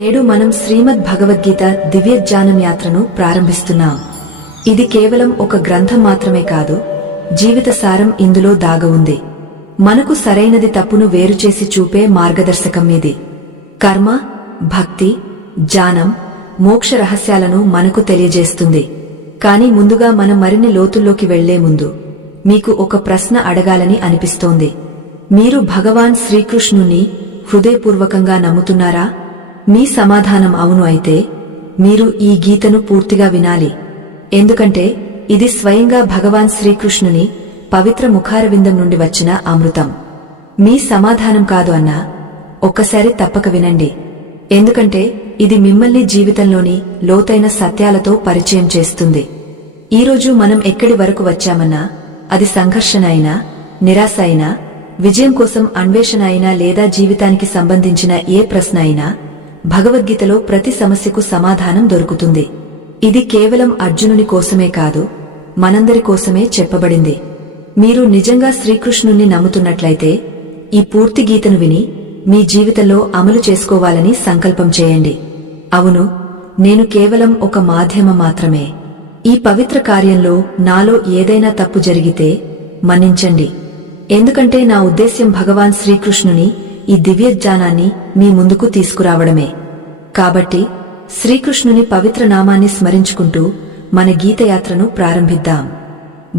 నేడు మనం శ్రీమద్ భగవద్గీత దివ్యజ్ఞానం యాత్రను ప్రారంభిస్తున్నాం. ఇది కేవలం ఒక గ్రంథం మాత్రమే కాదు, జీవిత సారం ఇందులో దాగ ఉంది. మనకు సరైనది తప్పును వేరుచేసి చూపే మార్గదర్శకం ఇది. కర్మ, భక్తి, జ్ఞానం, మోక్ష రహస్యాలను మనకు తెలియజేస్తుంది. కాని ముందుగా మనం మరిన్ని లోతుల్లోకి వెళ్లే ముందు మీకు ఒక ప్రశ్న అడగాలని అనిపిస్తోంది. మీరు భగవాన్ శ్రీకృష్ణుని హృదయపూర్వకంగా నమ్ముతున్నారా? మీ సమాధానం అవును అయితే మీరు ఈ గీతను పూర్తిగా వినాలి. ఎందుకంటే ఇది స్వయంగా భగవాన్ శ్రీకృష్ణుని పవిత్ర ముఖారవిందం నుండి వచ్చిన అమృతం. మీ సమాధానం కాదు అన్నా ఒక్కసారి తప్పక వినండి. ఎందుకంటే ఇది మిమ్మల్ని జీవితంలోని లోతైన సత్యాలతో పరిచయం చేస్తుంది. ఈరోజు మనం ఎక్కడి వరకు వచ్చామన్నా, అది సంఘర్షణ అయినా, నిరాశ అయినా, విజయం కోసం అన్వేషణ అయినా లేదా జీవితానికి సంబంధించిన ఏ ప్రశ్న అయినా, భగవద్గీతలో ప్రతి సమస్యకు సమాధానం దొరుకుతుంది. ఇది కేవలం అర్జునుని కోసమే కాదు, మనందరి కోసమే చెప్పబడింది. మీరు నిజంగా శ్రీకృష్ణుణ్ణి నమ్ముతున్నట్లయితే ఈ పూర్తి గీతను విని మీ జీవితంలో అమలు చేసుకోవాలని సంకల్పం చేయండి. అవును, నేను కేవలం ఒక మాధ్యమం మాత్రమే. ఈ పవిత్ర కార్యంలో నాలో ఏదైనా తప్పు జరిగితే మన్నించండి. ఎందుకంటే నా ఉద్దేశ్యం భగవాన్ శ్రీకృష్ణుని ఈ దివ్య జ్ఞానాన్ని మీ ముందుకు తీసుకురావడమే. కాబట్టి శ్రీకృష్ణుని పవిత్ర నామాన్ని స్మరించుకుంటూ మన గీతయాత్రను ప్రారంభిద్దాం.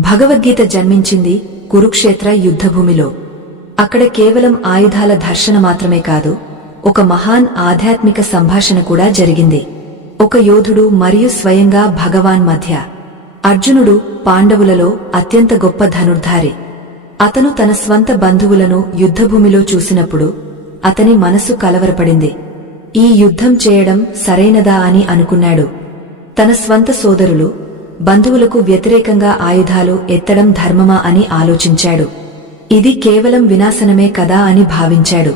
భగవద్గీత జన్మించింది కురుక్షేత్ర యుద్ధభూమిలో. అక్కడ కేవలం ఆయుధాల ఘర్షణ మాత్రమే కాదు, ఒక మహాన్ ఆధ్యాత్మిక సంభాషణ కూడా జరిగింది. ఒక యోధుడు మరియు స్వయంగా భగవాన్ మధ్య. అర్జునుడు పాండవులలో అత్యంత గొప్ప ధనుర్ధారి. అతను తన స్వంత బంధువులను యుద్ధభూమిలో చూసినప్పుడు అతని మనసు కలవరపడింది. ఈ యుద్ధం చేయడం సరైనదా అని అనుకున్నాడు. తన స్వంత సోదరులు, బంధువులకు వ్యతిరేకంగా ఆయుధాలు ఎత్తడం ధర్మమా అని ఆలోచించాడు. ఇది కేవలం వినాశనమే కదా అని భావించాడు.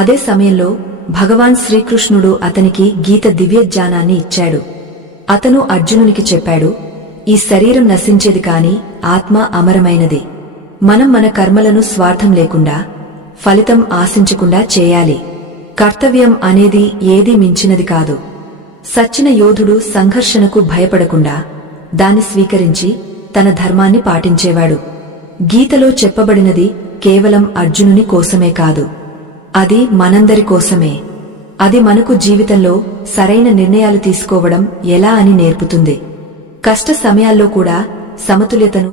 అదే సమయంలో భగవాన్ శ్రీకృష్ణుడు అతనికి గీత దివ్య జ్ఞానాన్ని ఇచ్చాడు. అతను అర్జునునికి చెప్పాడు, ఈ శరీరం నశించేది కాని ఆత్మ అమరమైనది. మనం మన కర్మలను స్వార్థం లేకుండా, ఫలితం ఆశించకుండా చేయాలి. కర్తవ్యం అనేది ఏదీ మించినది కాదు. సచ్చిన యోధుడు సంఘర్షణకు భయపడకుండా దాన్ని స్వీకరించి తన ధర్మాన్ని పాటించేవాడు. గీతలో చెప్పబడినది కేవలం అర్జునుని కోసమే కాదు, అది మనందరి కోసమే. అది మనకు జీవితంలో సరైన నిర్ణయాలు తీసుకోవడం ఎలా అని నేర్పుతుంది. కష్ట సమయాల్లో కూడా సమతుల్యతను